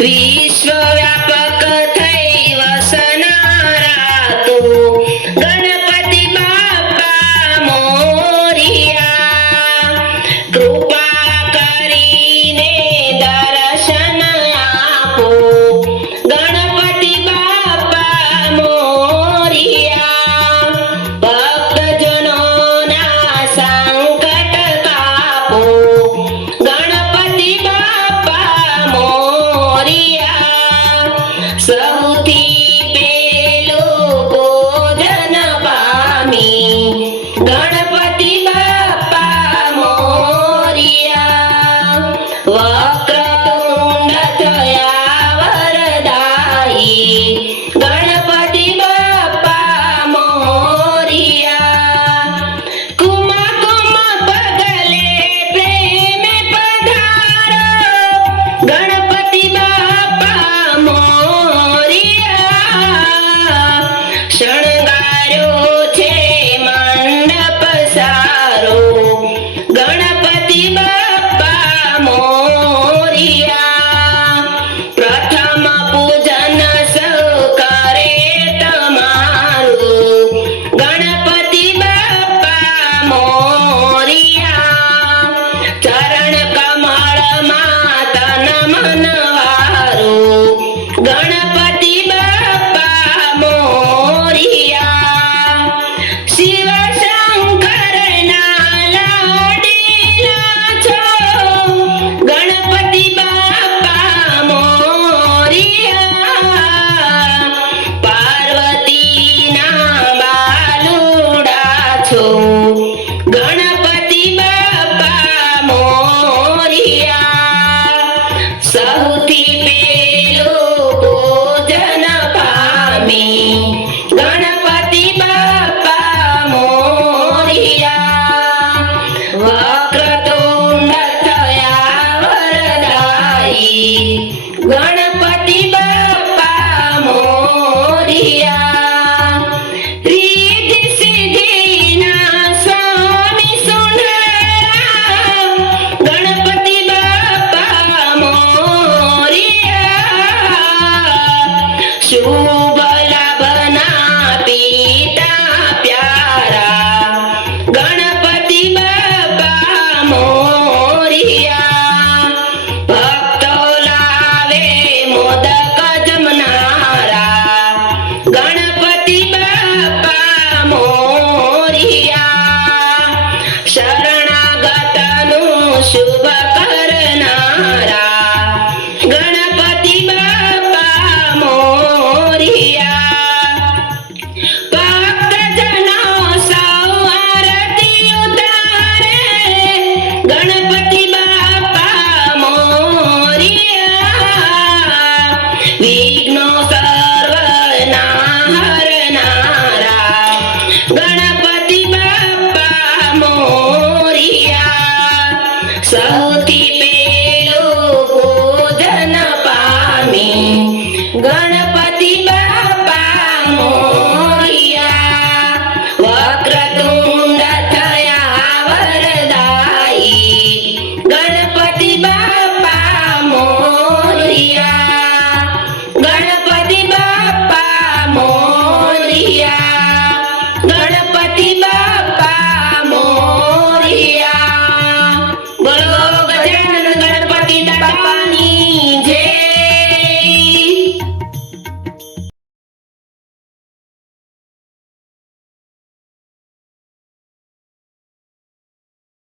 વિશ્વવ્યાપક થઈ વસનારા તો ગણપતિ બાપા મોરિયા. કૃપા કરીને દર્શન આપો ગણપતિ બાપા મોરિયા. ભક્તજનોના સંકટ કાપો ગણપતિ બાપા મોરિયા. સૌથી પેલું ભોજન પામી ગણપતિ બાપા મોરિયા. વક્રતુંડ થયા વરદાયી ગણપતિ બાપા મોરિયા. કુમકુમ પગલે પ્રેમે પધારો ગણપતિ બાપા મોરિયા. શણગાર્યો છે મંડપ સારો ગણપતિ બાપા મોરિયા. પ્રથમ પૂજન સૌ કરે તમારું ગણપતિ બાપા મોરિયા. ચરણ કમળમાં તન મન વારું ગણપતિ બાપા મોરિયા. શિવ શંકરના લાડીલા છો ગણપતિ બાપા મોરિયા. પાર્વતીના બાલુડા છો ગણપતિ બાપા મોરિયા. સૌથી પેલું ભોજન પામી ગણપતિ બાપા મોરિયા. વક્રતુંડ થયા વરદાયી ગણપતિ બાપા મોરિયા. રીધિ સિદ્ધિના સ્વામી સુંદરા ગણપતિ બાપા મોરિયા. શુભ લાભના પિતા પ્યારા ગણપતિ બાપા મોરિયા. ભક્તો લાવે મોદક જમનારા ગણપતિ બાપા મોરિયા. શરણાગતનું શુભ કરનારા ગણપતિ બાપા મોરિયા. ભક્તજનો સૌ આરતી ઉતારે ગણપતિ બાપા મોરિયા. વિઘ્નો સર્વના હરનારા ગણપતિ બાપા મોરિયા. સૌથી પેલું ભોજન પામી ગણ